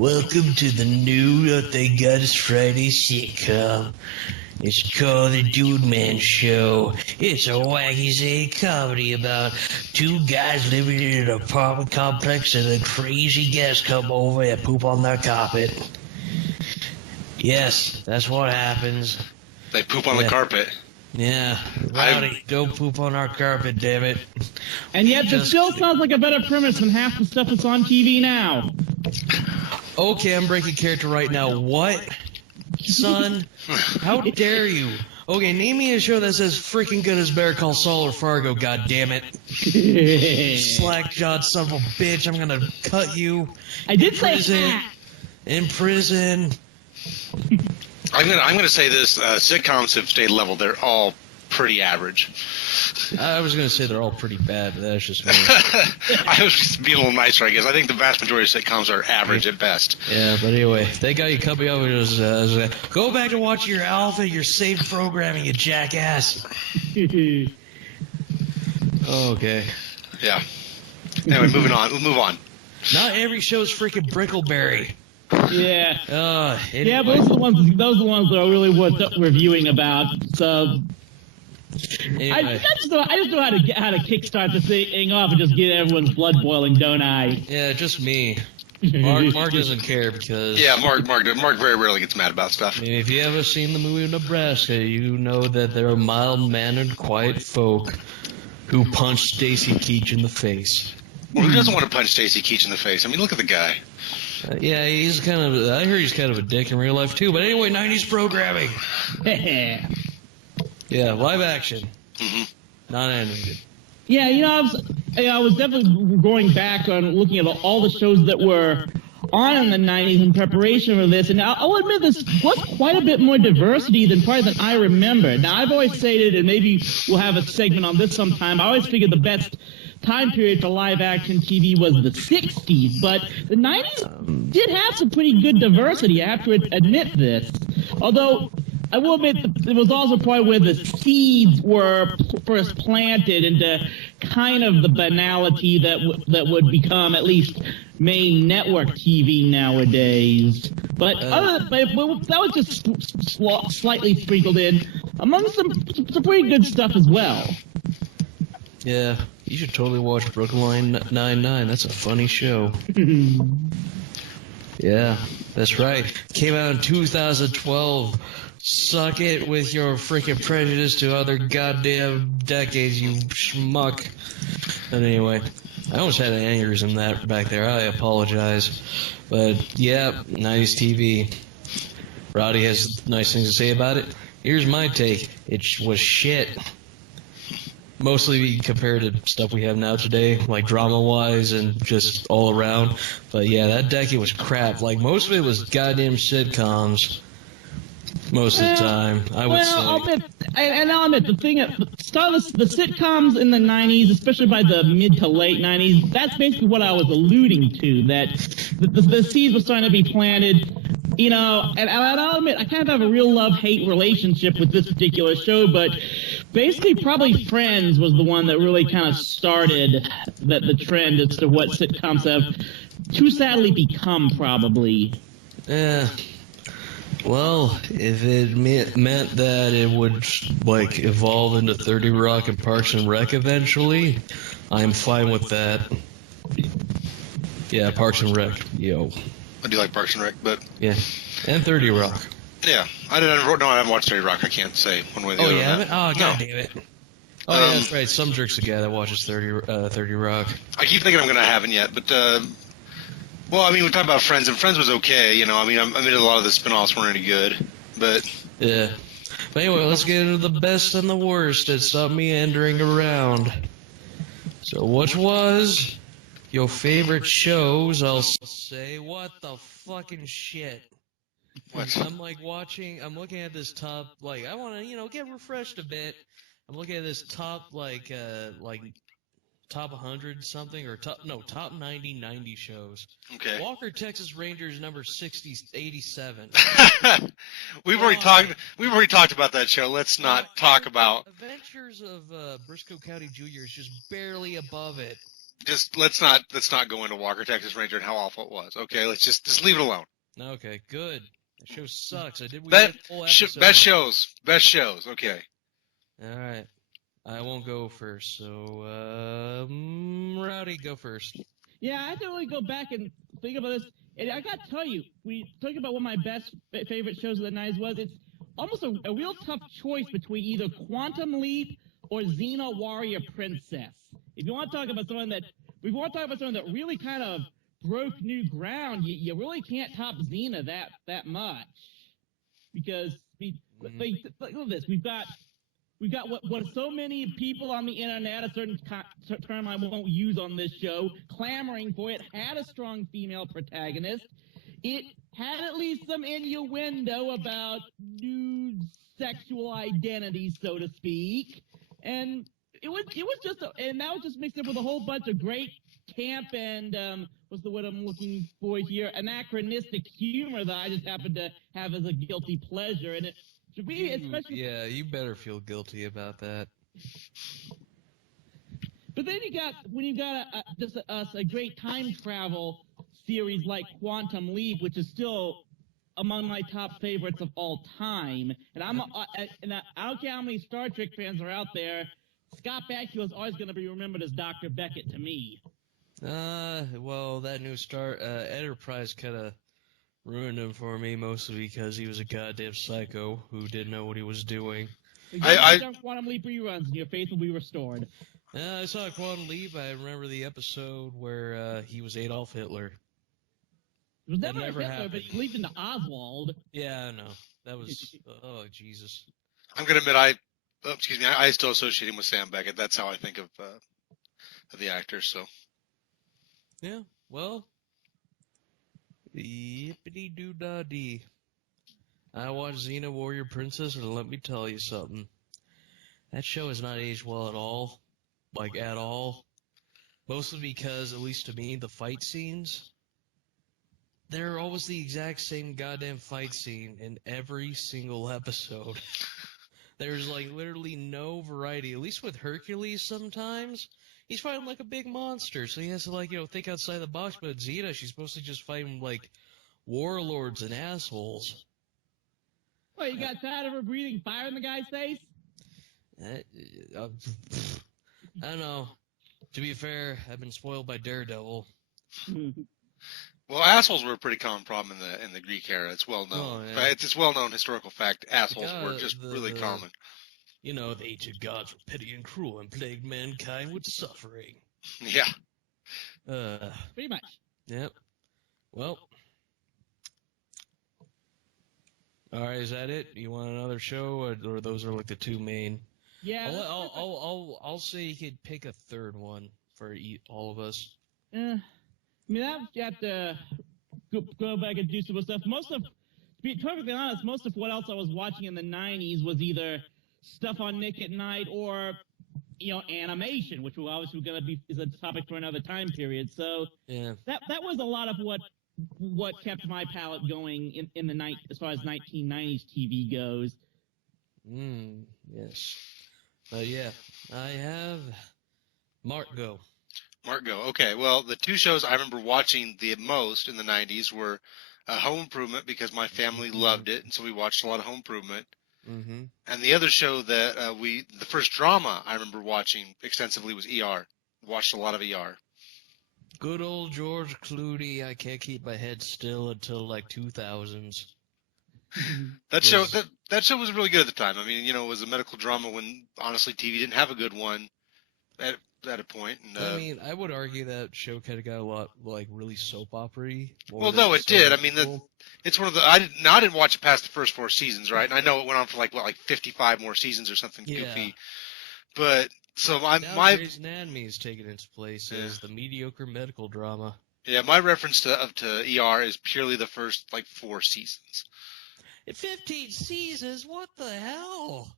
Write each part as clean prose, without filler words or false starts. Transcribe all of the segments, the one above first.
Welcome to the new Thank God It's Friday sitcom. It's called the DudeMan Show. It's a wacky Z comedy about two guys living in an apartment complex and a crazy guest come over and poop on their carpet. Yes, that's what happens. They poop on the carpet. Yeah, Rowdy, don't poop on our carpet, damn it. And yet it still sounds like a better premise than half the stuff that's on TV now. Okay, I'm breaking character right now. What? Son? How dare you? Okay, name me a show that's as freaking good as Better Call Saul or Fargo, goddammit. Slack-jawed son of a bitch, I'm gonna cut you. I did say that. In prison. I'm gonna say this: sitcoms have stayed level. They're all pretty average. I was gonna say they're all pretty bad, but that's just me. I was just being a little nicer, I guess. I think the vast majority of sitcoms are average at best. Yeah, but anyway, they got you cut me off. Go back and watch your Alpha, your saved programming, you jackass. Okay. Yeah. Anyway, moving on. We'll move on. Not every show's freaking Brickleberry. Yeah. Anyway. Yeah, but those are the ones that are really worth reviewing about. So Anyway. I just know how to kickstart this thing off and just get everyone's blood boiling, don't I? Yeah, just me. Mark doesn't care because... Yeah, Mark very rarely gets mad about stuff. I mean, if you ever seen the movie Nebraska, you know that they're a mild-mannered, quiet folk who punch Stacy Keach in the face. Well, who doesn't want to punch Stacy Keach in the face? I mean, look at the guy. Yeah, he's kind of... I heard he's kind of a dick in real life, too. But anyway, 90s programming. Yeah, live action. Mm-hmm. Not animated. Yeah, I was definitely going back on looking at all the shows that were on in the 90s in preparation for this, and I'll admit this was quite a bit more diversity than I remember. Now, I've always stated, and maybe we'll have a segment on this sometime, I always figured the best time period for live-action TV was the 60s, but the 90s did have some pretty good diversity, I have to admit this. Although, I will admit it was also probably where the seeds were first planted into kind of the banality that would become at least main network TV nowadays. But that was just slightly sprinkled in among some pretty good stuff as well. Yeah, you should totally watch Brooklyn Nine-Nine. That's a funny show. Yeah, that's right. Came out in 2012. Suck it with your freaking prejudice to other goddamn decades, you schmuck. But anyway, I almost had an aneurysm that back there. I apologize. But yeah, 90s TV. Rowdy has nice things to say about it. Here's my take. It was shit. Mostly compared to stuff we have now today, like drama-wise and just all around. But yeah, that decade was crap. Like, most of it was goddamn sitcoms. Most of the time, I would say. I'll admit, the sitcoms in the 90s, especially by the mid to late 90s, that's basically what I was alluding to, that the seeds were starting to be planted, and I'll admit, I kind of have a real love-hate relationship with this particular show, but basically probably Friends was the one that really kind of started the trend as to what sitcoms have too sadly become, probably. Yeah. Well, if it meant that it would, evolve into 30 Rock and Parks and Rec eventually, I'm fine with that. Yeah, Parks and Rec, yo. I do like Parks and Rec, but... Yeah, and 30 Rock. Yeah, I haven't watched 30 Rock. I can't say one way or the other. Oh, you haven't? Oh, god damn it. Oh, yeah, that's right. Some jerk's a guy that watches 30 Rock. I keep thinking I haven't yet, but... Well, I mean, we talked about Friends, and Friends was okay, I mean, a lot of the spin-offs weren't any good, but... Yeah. But anyway, let's get into the best and the worst and stop meandering around. So, which was your favorite shows? I'll say, what the fucking shit? What? I'm looking at this top, I want to, get refreshed a bit. I'm looking at this top, top 100 something, or top 90 shows. Okay. Walker, Texas Rangers, number 87. We've already talked about that show. Let's not talk about... Adventures of Briscoe County Jr. is just barely above it. Just let's not go into Walker Texas Ranger and how awful it was. Okay, let's just leave it alone. Okay, good. The show sucks. We did Best a full episode. Best shows. Okay. All right. I won't go first, so Rowdy, go first. Yeah, I have to really go back and think about this. And I got to tell you, we talk about one of my best favorite shows of the 90s was. It's almost a real tough choice between either Quantum Leap or Xena Warrior Princess. If you want to talk about someone that really kind of broke new ground, you really can't top Xena that much. Because look at this, we've got what so many people on the internet, a certain term I won't use on this show, clamoring for. It had a strong female protagonist. It had at least some innuendo about nude sexual identity, so to speak. And it was just, and that was just mixed up with a whole bunch of great camp and, what's the word I'm looking for here, anachronistic humor that I just happened to have as a guilty pleasure. And it, to me, especially... Yeah, you better feel guilty about that. But then when you got a great time travel series like Quantum Leap, which is still among my top favorites of all time, and I don't care how many Star Trek fans are out there, Scott Bakula is always going to be remembered as Dr. Beckett to me. Well, that new Enterprise kind of ruined him for me, mostly because he was a goddamn psycho who didn't know what he was doing. I Quantum Leap reruns, and your faith will be restored. I saw Quantum Leap. I remember the episode where he was Adolf Hitler. It was never Hitler, happened. But he leaped into Oswald. Yeah, I know. That was... oh, Jesus. I'm going to admit, I still associate him with Sam Beckett. That's how I think of the actor, so... Yeah, well... Yippity-doo-dah-dee. I watched Xena Warrior Princess, and let me tell you something. That show has not aged well at all. Like, at all. Mostly because, at least to me, the fight scenes... They're always the exact same goddamn fight scene in every single episode. There's, like, literally no variety. At least with Hercules sometimes, he's fighting like a big monster, so he has to, like, think outside the box. But Xena, she's supposed to just fighting, like, warlords and assholes. What, you got tired of her breathing fire in the guy's face? I don't know. To be fair, I've been spoiled by Daredevil. Well, assholes were a pretty common problem in the Greek era. It's well known. Oh, yeah. It's well known historical fact. Assholes were just really common. You know, the ancient gods were petty and cruel and plagued mankind with suffering. Yeah. Pretty much. Yep. Well. All right, is that it? You want another show, or those are like the two main? Yeah. I'll say you could pick a third one for all of us. I mean, I've got to go back and do some more stuff. To be perfectly honest, most of what else I was watching in the 90s was either stuff on Nick at Night or, animation, which obviously is a topic for another time period. So yeah, that was a lot of what kept my palate going in the night as far as 1990s TV goes. Yes. But yeah, I have Mark go. Okay, well, the two shows I remember watching the most in the 90s were Home Improvement, because my family loved it, and so we watched a lot of Home Improvement. Mm-hmm. And the other show that the first drama I remember watching extensively was ER. Watched a lot of ER. Good old George Clooney. I can't keep my head still until like 2000s. That show was really good at the time. I mean, it was a medical drama when honestly TV didn't have a good one at a point. And, I mean, I would argue that show kind of got a lot like really soap opera-y. Well, no, it did. I mean, it's one of the. I didn't watch it past the first 4 seasons, right? And I know it went on for like 55 more seasons or something goofy. But so my Grey's Anatomy is taking its place as the mediocre medical drama. Yeah, my reference to ER is purely the first 4 seasons. 15 seasons? What the hell?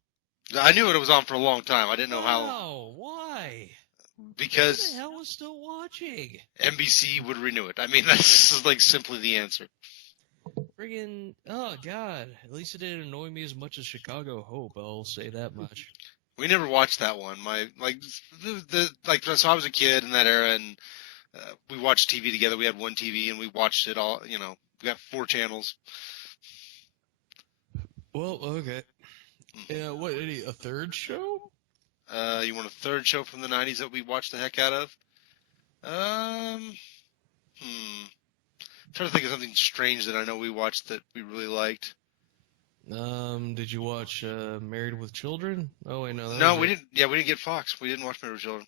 I knew it was on for a long time. I didn't know how. Wow, why? Because who the hell was still watching? NBC would renew it. I mean, that's simply the answer. Friggin', oh god! At least it didn't annoy me as much as Chicago Hope. I'll say that much. We never watched that one. So I was a kid in that era, and we watched TV together. We had one TV, and we watched it all. We got 4 channels. Well, okay. Yeah, what? A third show? You want a third show from the 90s that we watched the heck out of? Trying to think of something strange that I know we watched that we really liked. Did you watch Married with Children? Oh wait, no. No, we didn't. Yeah, we didn't get Fox. We didn't watch Married with Children.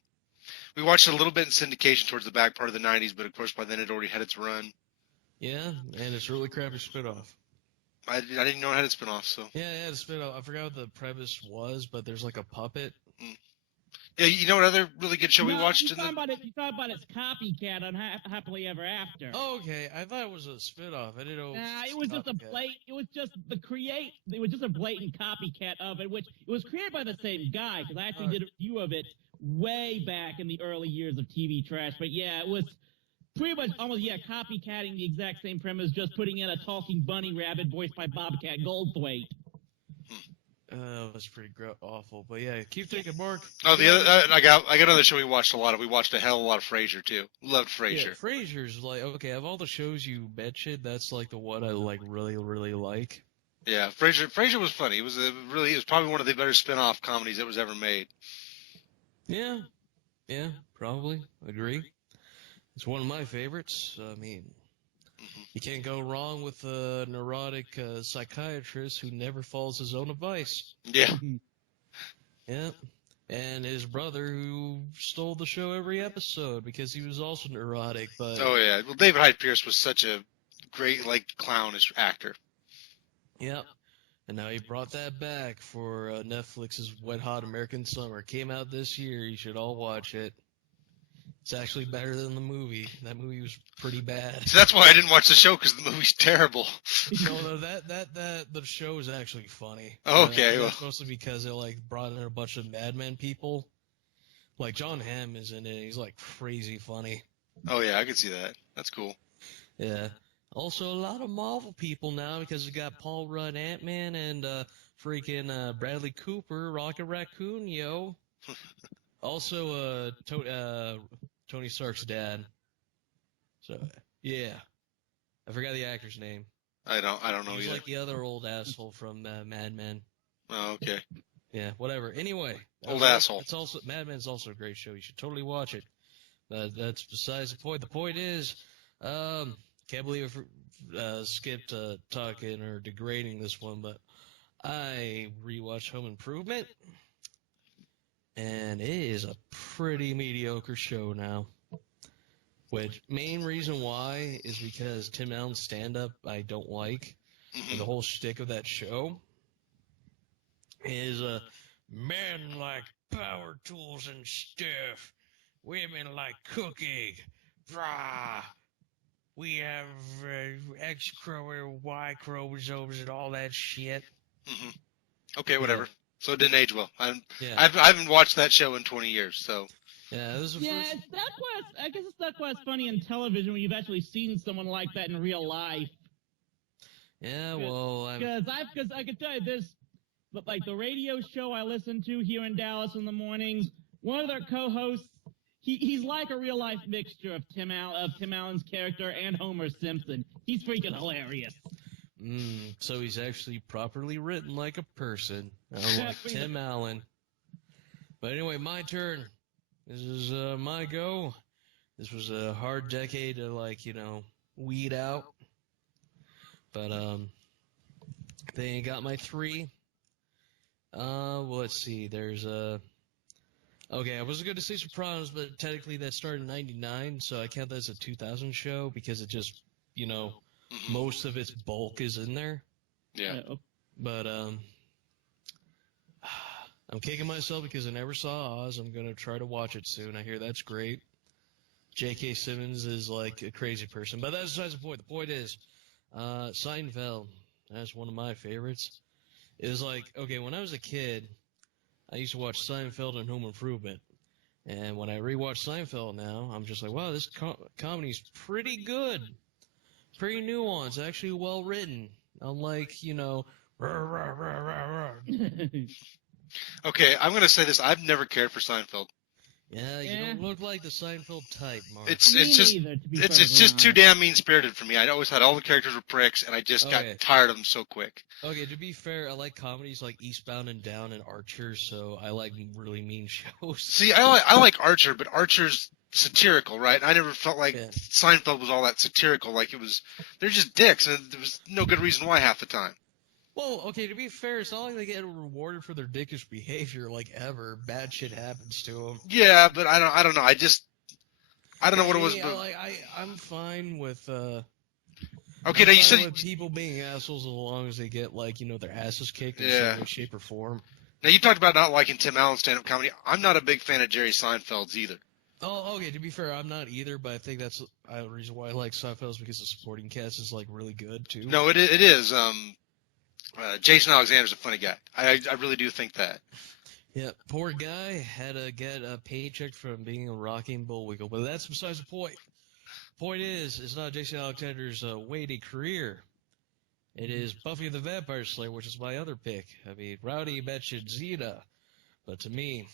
We watched it a little bit in syndication towards the back part of the 90s, but of course by then it already had its run. Yeah, and it's a really crappy spinoff. I didn't know it had a spinoff, so. Yeah, it had a spinoff. I forgot what the premise was, but there's like a puppet. Yeah, you know what other really good show we watched? You talk about its copycat on Happily Ever After. Oh, okay. I thought it was a spinoff. I didn't know. It was just a blatant. It was just a blatant copycat of it, which it was created by the same guy. Because I actually did a review of it way back in the early years of TV trash. But yeah, it was pretty much almost copycatting the exact same premise, just putting in a talking bunny rabbit voiced by Bobcat Goldthwait. That's pretty awful. But yeah, keep thinking, Mark. Oh, the other I got another show we watched a lot of. We watched a hell of a lot of Frasier too. Loved Frasier. Yeah, Frasier's like, okay, of all the shows you mentioned, that's like the one I like really, really like. Yeah, Frasier was funny. It was probably one of the better spin-off comedies that was ever made. Yeah, probably agree. It's one of my favorites. I mean, you can't go wrong with a neurotic psychiatrist who never follows his own advice. Yeah. Yeah. And his brother who stole the show every episode because he was also neurotic. But oh, yeah. Well, David Hyde Pierce was such a great, clownish actor. Yeah. And now he brought that back for Netflix's Wet Hot American Summer. It came out this year. You should all watch it. It's actually better than the movie. That movie was pretty bad. So that's why I didn't watch the show, because the movie's terrible. No, the show is actually funny. Okay, well. Mostly because they brought in a bunch of Mad Men people. Like John Hamm is in it. He's crazy funny. Oh yeah, I can see that. That's cool. Yeah. Also a lot of Marvel people now because we got Paul Rudd Ant-Man and freaking Bradley Cooper Rocket Raccoon, yo. Also Tony Stark's dad. So yeah, I forgot the actor's name. I don't know He's either. like the other old asshole from Mad Men. Oh, okay. Yeah, whatever. Anyway, asshole. It's also Mad Men's also a great show. You should totally watch it. That's besides the point. The point is, can't believe I skipped talking or degrading this one, but I rewatched Home Improvement. And it is a pretty mediocre show now. Which, main reason why is because Tim Allen's stand-up I don't like. And the whole shtick of that show is men like power tools and stuff. Women like cooking. Brah. We have X Y chromosomes and all that shit. Okay, whatever. Yeah. So it didn't age well. I Yeah. haven't watched that show in 20 years, so. Yeah, this is the first... I guess it's not quite funny in television when you've actually seen someone like that in real life. Yeah, well, because I can tell you this, like the radio show I listen to here in Dallas in the mornings, one of their co-hosts, he's like a real life mixture of Tim Allen's character and Homer Simpson. He's freaking hilarious. So he's actually properly written like a person, unlike Tim Allen. But anyway, my turn. This is my go. This was a hard decade to weed out. But they got my 3. Well, let's see. There's okay, I wasn't going to say Sopranos, but technically that started in 99, so I count that as a 2000 show because it just, most of its bulk is in there. Yeah. But I'm kicking myself because I never saw Oz. I'm going to try to watch it soon. I hear that's great. J.K. Simmons is like a crazy person. But that's besides the point. The point is, Seinfeld, that's one of my favorites. It was okay, when I was a kid, I used to watch Seinfeld and Home Improvement. And when I rewatch Seinfeld now, I'm just like, wow, this comedy's pretty good. Pretty nuanced, actually well written. Unlike, rah, rah, rah, rah, rah. Okay, I'm gonna say this. I've never cared for Seinfeld. Yeah, you don't look like the Seinfeld type, Mark. It's just too damn mean spirited for me. I always had all the characters were pricks, and I just got tired of them so quick. Okay, to be fair, I like comedies like Eastbound and Down and Archer, so I like really mean shows. See, I like Archer, but Archer's satirical, right? I never felt like Seinfeld was all that satirical. Like they're just dicks, and there was no good reason why half the time. Well, okay, to be fair, it's not like they get rewarded for their dickish behavior, like, ever. Bad shit happens to them. Yeah, but I don't know. I don't know what it was. But... I'm fine with, okay, now you said with people being assholes as long as they get, like, their asses kicked in some way, shape, or form. Now, you talked about not liking Tim Allen's stand-up comedy. I'm not a big fan of Jerry Seinfeld's either. Oh, okay, to be fair, I'm not either, but I think that's the reason why I like Seinfeld is because the supporting cast is, like, really good, too. No, it is. Jason Alexander's a funny guy. I really do think that. Yeah, poor guy had to get a paycheck from being a rocking Bullwinkle, but that's besides the point. Point is, it's not Jason Alexander's weighty career. It is Buffy the Vampire Slayer, which is my other pick. I mean, Rowdy mentioned Xena, but to me,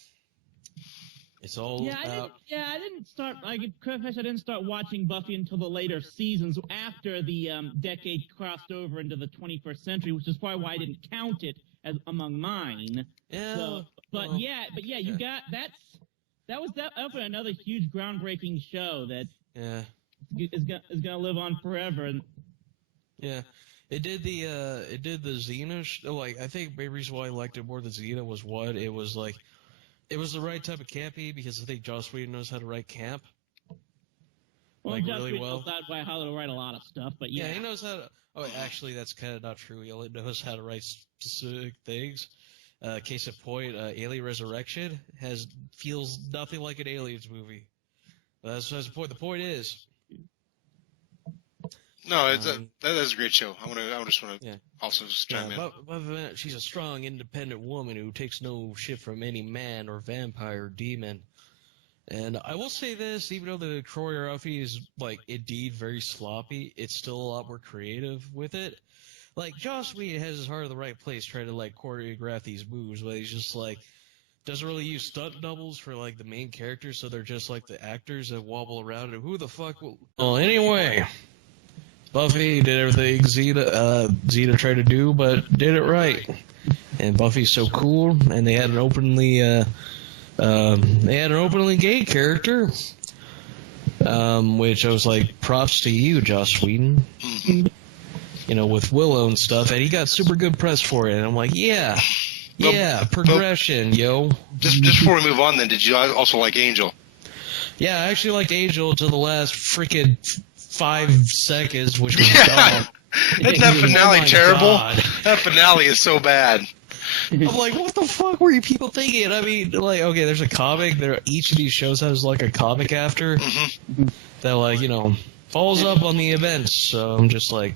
it's all about... I didn't start... I confess I didn't start watching Buffy until the later seasons after the decade crossed over into the 21st century, which is probably why I didn't count it as among mine. Yeah. So, you got... That was definitely another huge groundbreaking show that is going to live on forever. And yeah. It did the Xena... I think the reason why I liked it more than Xena was what? It was like... It was the right type of campy because I think Joss Whedon knows how to write camp. Well, like, Joss really Whedon well. knows how to write a lot of stuff, but yeah. Yeah, he knows how to... Oh, actually, that's kind of not true. He only knows how to write specific things. Case in point, Alien Resurrection feels nothing like an Aliens movie. That's the point. The point is... No, that is a great show. I just want to also chime in. But she's a strong, independent woman who takes no shit from any man or vampire or demon. And I will say this, even though the choreography is, like, indeed very sloppy, it's still a lot more creative with it. Like, Joss Whedon has his heart in the right place trying to, like, choreograph these moves, but he's just, like, doesn't really use stunt doubles for, like, the main characters, so they're just, like, the actors that wobble around, and who the fuck will... Well, anyway... Buffy did everything Xena tried to do, but did it right. And Buffy's so cool, and they had an openly gay character, which I was like, props to you, Joss Whedon. With Willow and stuff, and he got super good press for it. And I'm like, progression, yo. Just before we move on, then, did you also like Angel? Yeah, I actually liked Angel until the last freaking 5 seconds, which was dumb. Isn't that finale terrible? God. That finale is so bad. I'm like, what the fuck were you people thinking? I mean, like, okay, there's a comic. Each of these shows has, like, a comic after that, like, follows up on the events. So I'm just like...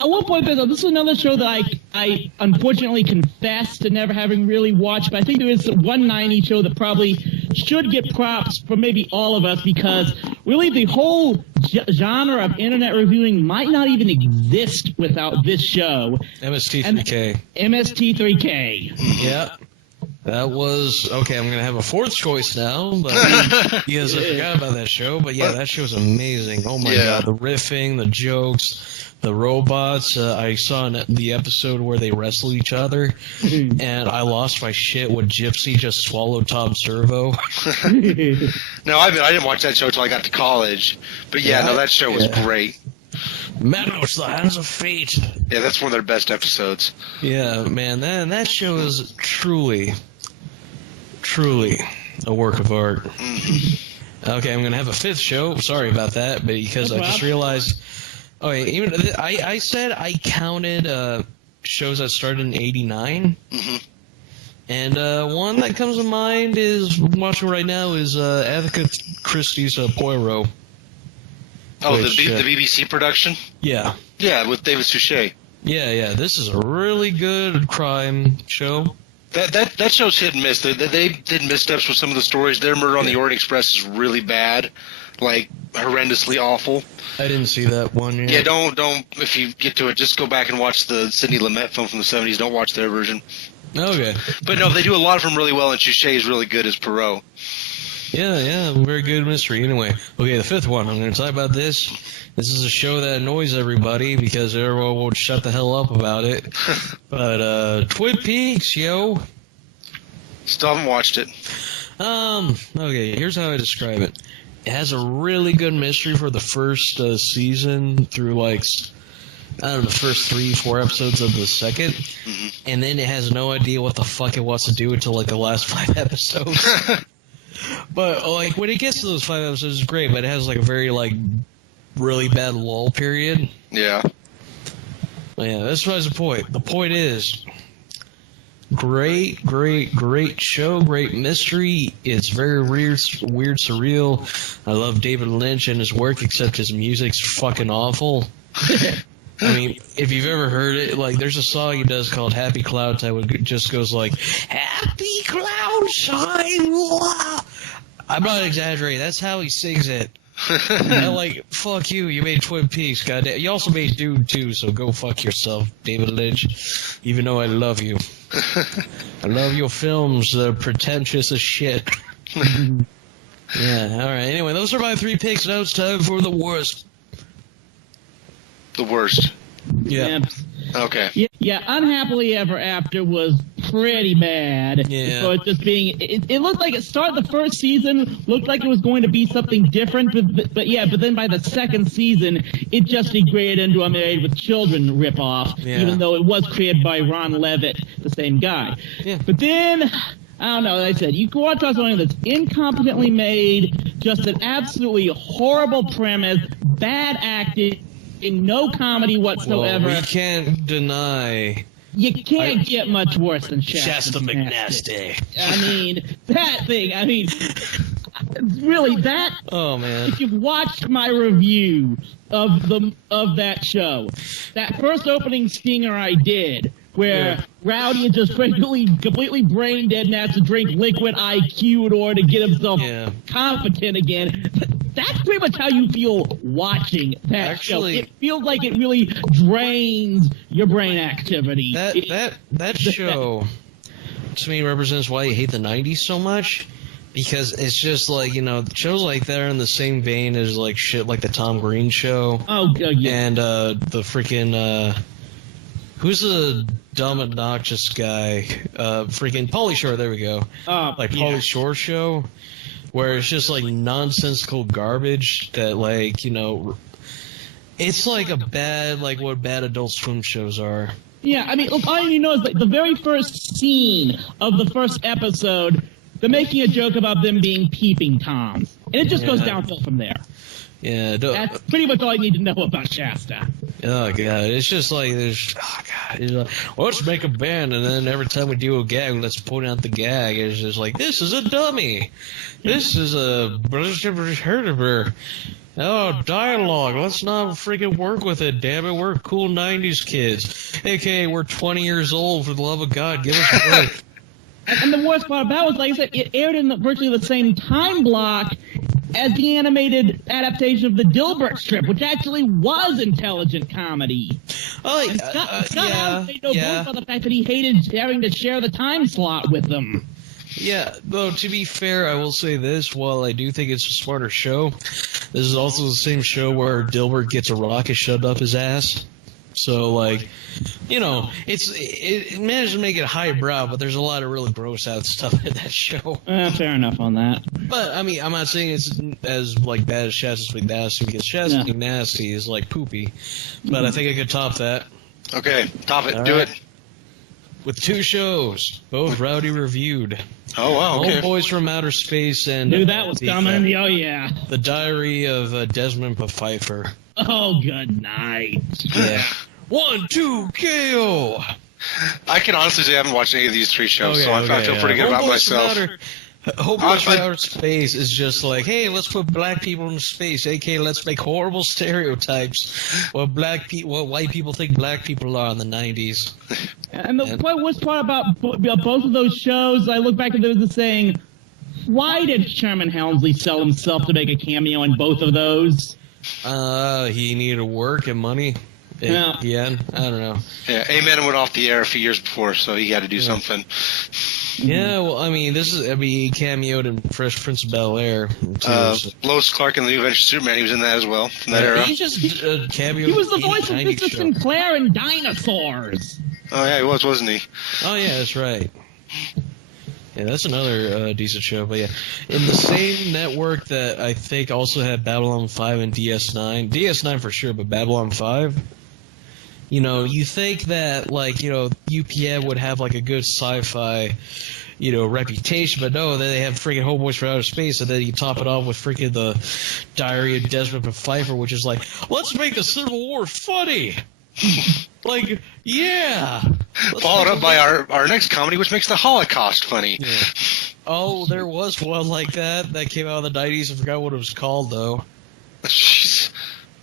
At one point, this is another show that I unfortunately confess to never having really watched, but I think there is one 90s show that probably should get props from maybe all of us, because really the whole genre of internet reviewing might not even exist without this show. MST3K. MST3K. Yeah. That was... Okay, I'm going to have a fourth choice now, but because I forgot about that show. But yeah, that show's amazing. Oh my god, the riffing, the jokes... The robots, I saw in the episode where they wrestle each other, and I lost my shit when Gypsy just swallowed Tom Servo. No, I didn't watch that show until I got to college. But that show was great. Meadows, the Hands of Fate. Yeah, that's one of their best episodes. Yeah, man, that show is truly a work of art. Okay, I'm going to have a fifth show. Sorry about that, but because I just realized... Oh, yeah, I said I counted shows that started in '89, and one that comes to mind is I'm watching right now is Agatha Christie's Poirot. Oh, the BBC production. Yeah. Yeah, with David Suchet. Yeah. This is a really good crime show. That show's hit and miss. They did missteps with some of the stories. Their Murder on the Orient Express is really bad, like horrendously awful. I didn't see that one yet. Yeah, don't. If you get to it, just go back and watch the Sidney Lumet film from the '70s. Don't watch their version. Okay. But no, they do a lot of them really well, and Suchet is really good as Perot. Yeah, very good mystery. Anyway, okay, the fifth one. I'm going to talk about this. This is a show that annoys everybody because everyone won't shut the hell up about it. But Twin Peaks, yo. Still haven't watched it. Okay, here's how I describe it. It has a really good mystery for the first season through, like, I don't know, the first 3-4 episodes of the second. Mm-hmm. And then it has no idea what the fuck it wants to do until, like, the last 5 episodes. But, like, when it gets to those 5 episodes, it's great, but it has, like, a very, like, really bad lull period. Yeah. But yeah, that's besides the point. The point is, great show, great mystery. It's very weird, surreal. I love David Lynch and his work, except his music's fucking awful. I mean, if you've ever heard it, like, there's a song he does called Happy Cloud Time, it just goes like, Happy Cloud Time. I'm not exaggerating. That's how he sings it. And like, fuck you. You made Twin Peaks, goddamn. You also made Dude too, so go fuck yourself, David Lynch. Even though I love you, I love your films. They're pretentious as shit. Yeah. All right. Anyway, those are my 3 picks. Now it's time for the worst. The worst. Yeah. Okay. Yeah, Unhappily Ever After was pretty bad. Yeah. So it's just being, it looked like it started the first season, looked like it was going to be something different, but then by the second season, it just degraded into a Married with Children ripoff, even though it was created by Ron Levitt, the same guy. Yeah. But then, I don't know, like I said, you can watch something that's incompetently made, just an absolutely horrible premise, bad acting, no comedy whatsoever. Well, we can't deny. You can't get much worse than Shasta McNasty. I mean, that thing, really, that... Oh, man. If you've watched my review of that show, that first opening stinger I did, where Rowdy is just completely brain dead and has to drink liquid IQ in order to get himself competent again. That's pretty much how you feel watching that show. It feels like it really drains your brain activity. That show, to me, represents why you hate the 90s so much. Because it's just like, shows like that are in the same vein as like shit like the Tom Green Show. Oh, yeah. And the freaking, who's the dumb, obnoxious guy? Freaking Pauly Shore, there we go. Pauly Shore Show. Where it's just like nonsensical garbage that it's like a bad, like what bad Adult Swim shows are. Yeah, I mean, look, all you know is like the very first scene of the first episode, they're making a joke about them being peeping Toms. And it just goes downhill from there. Yeah. That's pretty much all you need to know about Shasta. Oh, God. It's just like, it's like, well, let's make a band, and then every time we do a gag, let's point out the gag. It's just like, this is a dummy. This is a... Oh, dialogue. Let's not freaking work with it, damn it. We're cool 90s kids. AKA, we're 20 years old, for the love of God. Give us a break. And the worst part about it was, like I said, it aired in virtually the same time block as the animated adaptation of the Dilbert strip, which actually was intelligent comedy. Oh, Scott made no bones about the fact that he hated having to share the time slot with them. Yeah, though, to be fair, I will say this, while I do think it's a smarter show, this is also the same show where Dilbert gets a rocket shoved up his ass. So, like, it managed to make it highbrow, but there's a lot of really gross out stuff in that show. Fair enough on that. But, I mean, I'm not saying it's as, like, bad as Shasta McNasty, because Shasta McNasty is, like, poopy. But I think I could top that. Okay, top it. All Do right. it. With 2 shows, both Rowdy reviewed. Oh, wow, okay. Old Boys from Outer Space and... Knew that was coming. Oh, yeah. The Diary of Desmond Pfeiffer. Oh, good night. Yeah. 1, 2, KO! I can honestly say I haven't watched any of these 3 shows, so I feel pretty good about myself. Old Boys from Outer Space is just like, hey, let's put black people in space, aka let's make horrible stereotypes what white people think black people are in the 90s. And the worst part about both of those shows, I look back at those and saying, why did Sherman Helmsley sell himself to make a cameo in both of those? He needed work and money. APN? I don't know. Yeah, Amen went off the air a few years before, so he had to do something. Yeah, well, I mean, he cameoed in Fresh Prince of Bel-Air. Lois Clark in the New Adventures of Superman, he was in that as well, from that era. He just cameoed. He was the voice of Mr. show. Sinclair in Dinosaurs. Oh, yeah, he was, wasn't he? Oh, yeah, that's right. Yeah, that's another decent show. But yeah, in the same network that I think also had Babylon 5 and DS9. DS9 for sure, but Babylon 5. You know, you think that, like, you know, UPN would have, like, a good sci-fi, you know, reputation, but no, they have freaking Homeboys for Outer Space, and then you top it off with freaking the Diary of Desmond Pfeiffer, which is like, let's make the Civil War funny! Like, yeah! Followed up by our next comedy, which makes the Holocaust funny. Yeah. Oh, there was one like that came out in the 90s. I forgot what it was called, though. Jeez.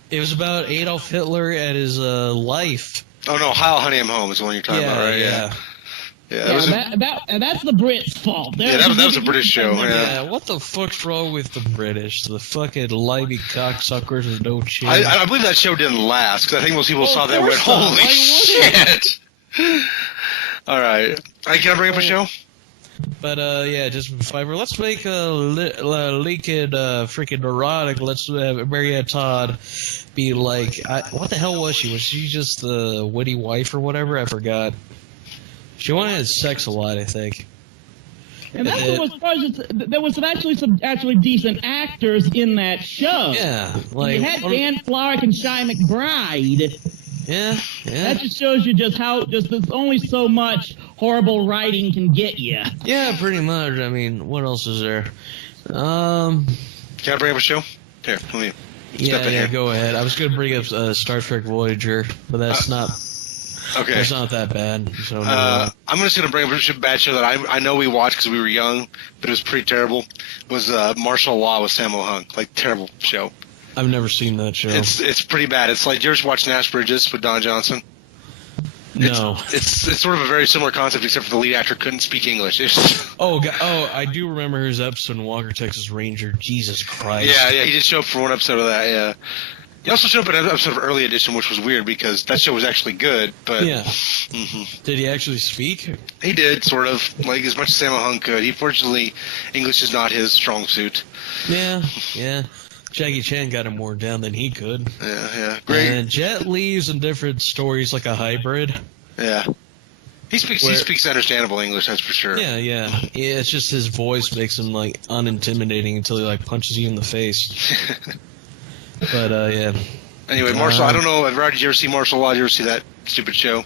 It was about Adolf Hitler and his life. Oh, no, Heil Honey I'm Home is the one you're talking about, right? Yeah. That's the Brits' fault. That was a British show. Yeah, what the fuck's wrong with the British? The fucking limey cocksuckers with no chin. I believe that show didn't last, because I think most people saw that and went, holy shit! All right. Can I bring up a show? But, yeah, just Fiverr. Let's make Lincoln freaking neurotic. Let's have Marianne Todd be like, what the hell was she? Was she just the witty wife or whatever? I forgot. She wanted sex a lot, I think. And that's what was fun. There was some actually decent actors in that show. Yeah, like you had Dan Florek and Shy McBride. Yeah. That just shows you just how there's only so much horrible writing can get you. Yeah, pretty much. I mean, what else is there? Can I bring up a show? Here, let me. Yeah, go ahead. I was going to bring up Star Trek Voyager, but that's not. Okay. It's not that bad. So I'm just going to bring up a bad show that I know we watched because we were young, but it was pretty terrible. It was Martial Law with Sammo Hung. Like, terrible show. I've never seen that show. It's pretty bad. It's like, you ever watched Nash Bridges with Don Johnson? No. It's sort of a very similar concept, except for the lead actor couldn't speak English. I do remember his episode in Walker, Texas Ranger. Jesus Christ. Yeah, he did show up for one episode of that, yeah. He also showed up in an episode of Early Edition, which was weird because that show was actually good, but... Yeah. Did he actually speak? He did, sort of. Like, as much as Sammo Hung could. Fortunately, English is not his strong suit. Yeah. Jackie Chan got him more down than he could. Yeah. Great. And Jet Li's in different stories like a hybrid. Yeah. He speaks understandable English, that's for sure. Yeah. It's just his voice makes him, like, unintimidating until he, like, punches you in the face. But, yeah. Anyway, Martial, I don't know, Rowdy, did you ever see Martial Law? Did you ever see that stupid show?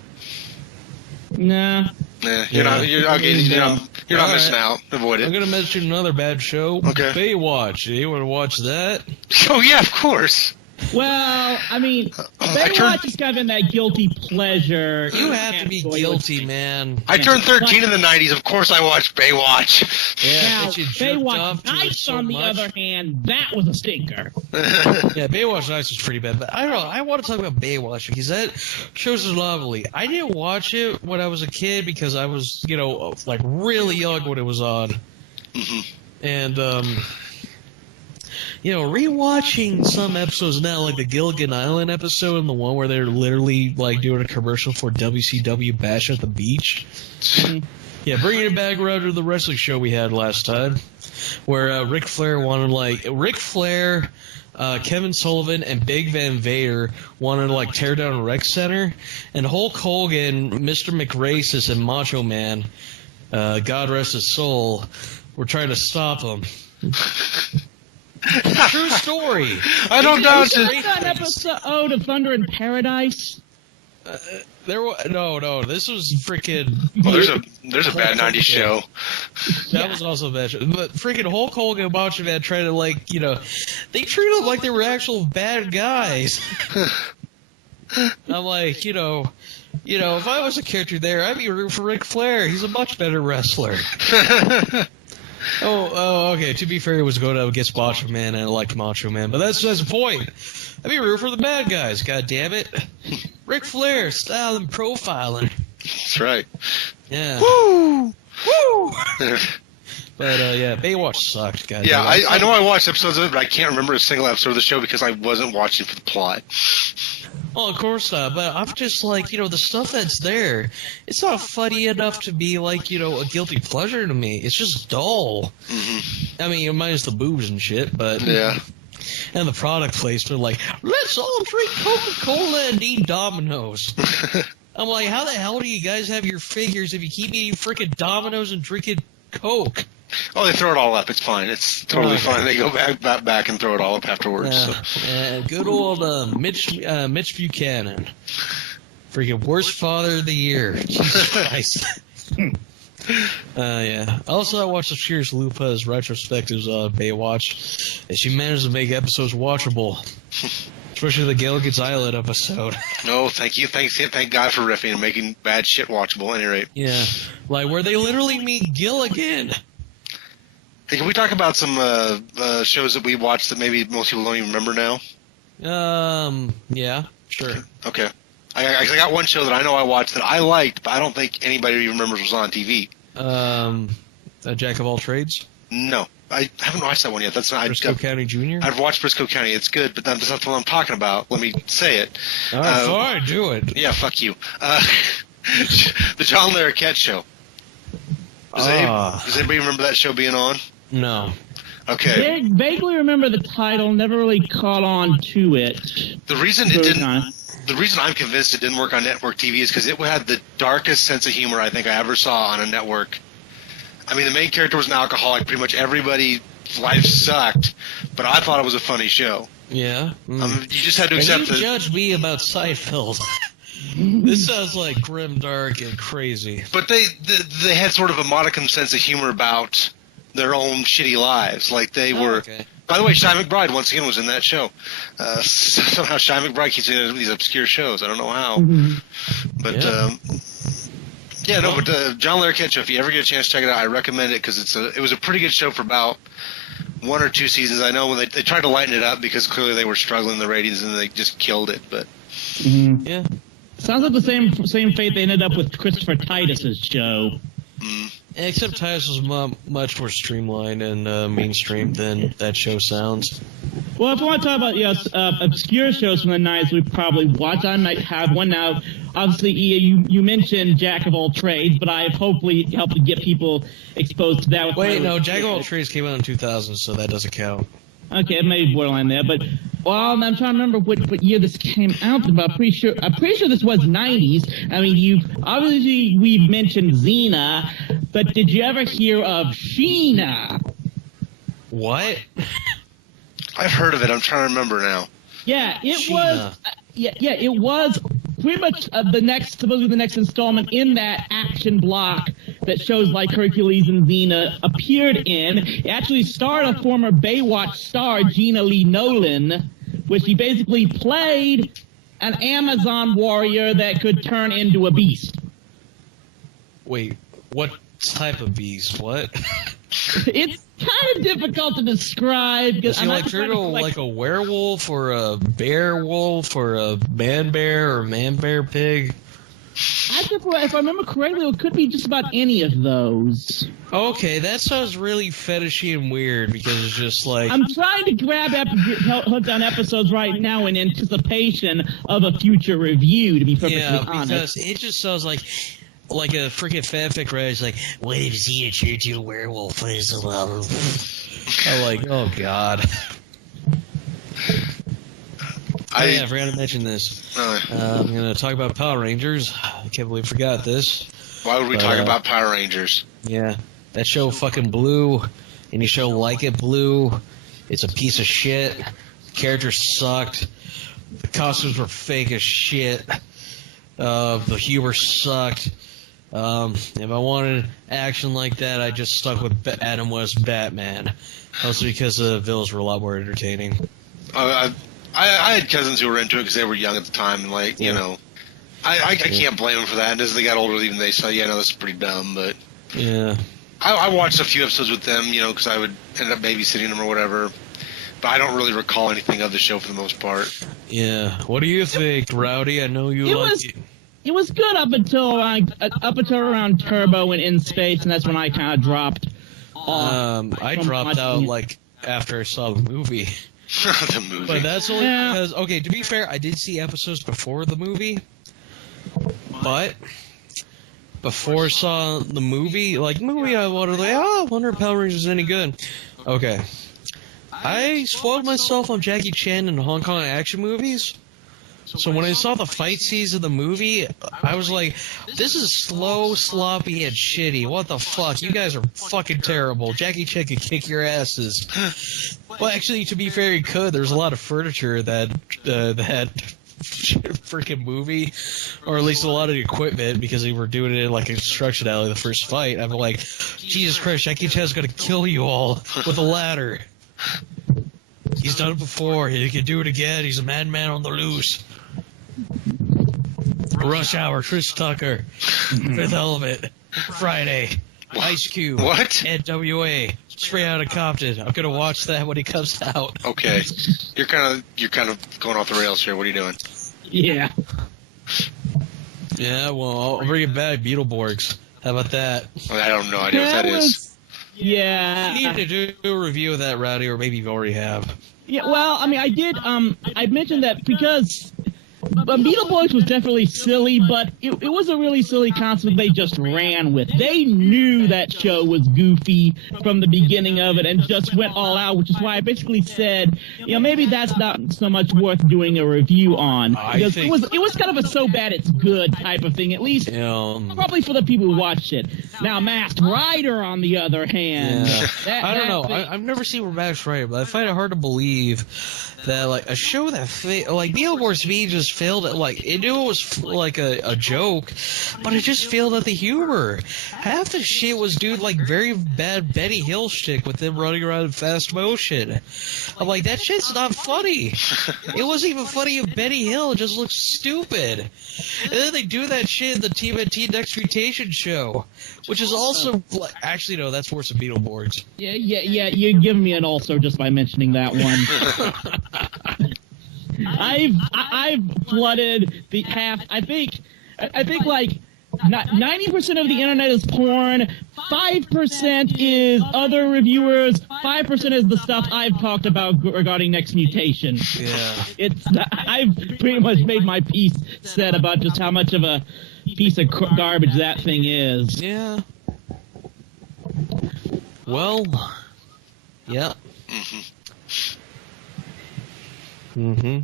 Nah. Yeah, you're not missing out. Avoid it. I'm going to mention another bad show. Okay. Baywatch. You want to watch that? Oh, yeah, of course. Well, I mean, Baywatch is kind of in that guilty pleasure. You have to be guilty, man. I turned 13 in the 90s. Of course I watched Baywatch. Yeah, now, Baywatch Nights, on the other hand, that was a stinker. Yeah, Baywatch Nights was pretty bad. But I don't know. I want to talk about Baywatch because that show's lovely. I didn't watch it when I was a kid because I was, like really young when it was on. Mm-hmm. And, rewatching some episodes now, like the Gilligan Island episode and the one where they're literally, like, doing a commercial for WCW Bash at the Beach. Yeah, bringing it back around to the wrestling show we had last time, where Ric Flair Kevin Sullivan, and Big Van Vader wanted to, tear down Rec Center, and Hulk Hogan, Mr. McRacist, and Macho Man, God rest his soul, were trying to stop him. True story. I don't doubt it. Is that an episode of Thunder in Paradise? No. This was freaking. Well, there's a bad '90s show. That was also a bad show. But freaking Hulk Hogan and Macho Man tried to they treated them like they were actual bad guys. I'm like, if I was a character there, I'd be rooting for Ric Flair. He's a much better wrestler. Oh, okay. To be fair, it was going up against Macho Man, and I liked Macho Man, but that's the point. I'd be rooting for the bad guys. God damn it, Ric Flair, style and profiling. That's right. Yeah. Woo! But Baywatch sucked. God. Yeah, I know I watched episodes of it, but I can't remember a single episode of the show because I wasn't watching for the plot. Well, of course not, but I'm just like, the stuff that's there, it's not funny enough to be like, a guilty pleasure to me. It's just dull. Mm-hmm. I mean, minus the boobs and shit, but... Yeah. And the product placement, like, let's all drink Coca-Cola and eat Domino's. I'm like, how the hell do you guys have your figures if you keep eating frickin' Domino's and drinking Coke? Oh, they throw it all up. It's fine. It's totally fine. They go back and throw it all up afterwards. So. Good old Mitch Buchanan. Freaking worst father of the year. Jesus Christ. Yeah. Also, I watched the Cheers Lupa's retrospectives on Baywatch, and she managed to make episodes watchable. Especially the Gilligan's Island episode. No, thank you. Thank God for riffing and making bad shit watchable at any rate. Yeah. Like, where they literally meet Gilligan. Hey, can we talk about some shows that we watched that maybe most people don't even remember now? Yeah, sure. Okay. I got one show that I know I watched that I liked, but I don't think anybody even remembers was on TV. Jack of All Trades? No. I haven't watched that one yet. That's not Briscoe County Jr.? I've watched Briscoe County. It's good, but that's not what I'm talking about. Let me say it. All right, fine, do it. Yeah, fuck you. The John Larroquette Show. Does anybody remember that show being on? No. Okay. Vaguely remember the title, never really caught on to it. The reason it didn't... The reason I'm convinced it didn't work on network TV is because it had the darkest sense of humor I think I ever saw on a network. I mean, the main character was an alcoholic. Pretty much everybody's life sucked, but I thought it was a funny show. Yeah. You just had to accept it. You judge me about Seinfeld. This sounds like grim, dark, and crazy. But they had sort of a modicum sense of humor about their own shitty lives. Like they were... Okay. By the way, Shy McBride, once again, was in that show. Somehow Shy McBride keeps in these obscure shows. I don't know how. But, but John Larroquette Show, if you ever get a chance to check it out, I recommend it because it was a pretty good show for about 1 or 2 seasons. I know when they tried to lighten it up because clearly they were struggling in the ratings and they just killed it. But yeah. Sounds like the same fate they ended up with Christopher Titus's show. Except Titus was much more streamlined and mainstream than that show sounds. Well, if you want to talk about obscure shows from the 90s we probably watched, I might have one now. Obviously, you mentioned Jack of All Trades, but I've hopefully helped to get people exposed to that. Wait, no, Jack of All Trades came out in 2000, so that doesn't count. Okay, maybe borderline there, but I'm trying to remember what year this came out. But I'm pretty sure this was 90s. I mean, we've mentioned Xena, but did you ever hear of Sheena? What? I've heard of it. I'm trying to remember now. Yeah, it Sheena. was. It was pretty much supposedly the next installment in that action block that shows like Hercules and Xena appeared in. It actually starred a former Baywatch star, Gina Lee Nolan, where she basically played an Amazon warrior that could turn into a beast. Wait, what type of beast? What? It's kind of difficult to describe. Is she like a werewolf or a bear wolf or a man bear or man bear pig? If I remember correctly, it could be just about any of those. Okay, that sounds really fetishy and weird because it's just like... I'm trying to grab hooked on episodes right now in anticipation of a future review, to be perfectly honest. Yeah, because it just sounds like a freaking fanfic writer is like, what if Xena turned into a werewolf? I'm like, oh god. I forgot to mention this. I'm going to talk about Power Rangers. I can't believe I forgot this. Why would we talk about Power Rangers? Yeah, that show fucking blew. Any show like it blew. It's a piece of shit. The characters sucked. The costumes were fake as shit. The humor sucked. If I wanted action like that, I just stuck with Adam West Batman. Also because the villains were a lot more entertaining. I had cousins who were into it because they were young at the time, and I can't blame them for that. And as they got older, even they said, "Yeah, no, this is pretty dumb." But yeah, I watched a few episodes with them, because I would end up babysitting them or whatever. But I don't really recall anything of the show for the most part. Yeah, what do you think, Rowdy? I know you like it. It was good up until around Turbo and In Space, and that's when I kind of dropped off. I dropped out after I saw the movie. The movie. But that's only because, okay, to be fair, I did see episodes before the movie, but before I saw the movie, I wonder if Power Rangers is any good. Okay. I spoiled myself on Jackie Chan and Hong Kong action movies. So when I saw the fight scenes of the movie, I was like, this is slow, sloppy, and shitty. What the fuck? You guys are fucking terrible. Jackie Chan could kick your asses. Well, actually, to be fair, he could. There's a lot of furniture that freaking movie, or at least a lot of equipment, because they were doing it in like a construction alley the first fight. I'm like, Jesus Christ, Jackie Chan's gonna kill you all with a ladder. He's done it before. He can do it again. He's a madman on the loose. Rush Hour, Chris Tucker, Fifth Element, Friday, Ice Cube, what? NWA, straight out of Compton. I'm gonna watch that when it comes out. Okay, you're kind of going off the rails here. What are you doing? Yeah. Yeah, well, I'll bring it back. Beetleborgs. How about that? I don't know idea what that is. Yeah. You need to do a review of that, Rowdy, or maybe you already have. Yeah, well, I mean, I did, I mentioned that because Beetleborgs was definitely silly, but it was a really silly concept they just ran with. They knew that show was goofy from the beginning of it and just went all out, which is why I basically said, maybe that's not so much worth doing a review on. Because it was kind of a so bad it's good type of thing, at least probably for the people who watched it. Now, Masked Rider, on the other hand. Yeah. I don't know. I've never seen Masked Rider, but I find it hard to believe that, like, a show that Beetleborgs to me just failed at, like, it knew it was like a joke, but it just failed at the humor. Half the shit was like very bad Benny Hill shit with them running around in fast motion. I'm like, that shit's not funny. It wasn't even funny if Benny Hill just looks stupid. And then they do that shit in the TMNT Next Mutation show, which is also actually no, that's worse than Beetleborgs. Yeah, you're giving me an ulcer just by mentioning that one. I've flooded the half. I think like 90% of the internet is porn. 5% is other reviewers. 5% is the stuff I've talked about regarding Next Mutation. Yeah, I've pretty much made my piece said about just how much of a piece of garbage that thing is. Yeah. Well. Yeah. Mm-hmm.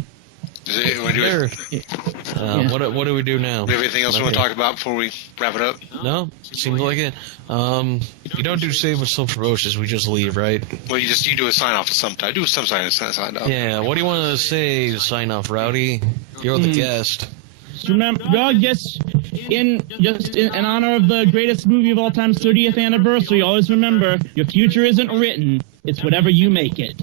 What do we do now? Do we have anything else we want to talk about before we wrap it up? No, seems like it. You don't do save with some promotions. We just leave, right? Well, you do a sign off sometime. Do some sign off. Yeah. What do you want to say to sign off, Rowdy? You're the guest. Remember, in honor of the greatest movie of all time's 30th anniversary, always remember, your future isn't written, it's whatever you make it.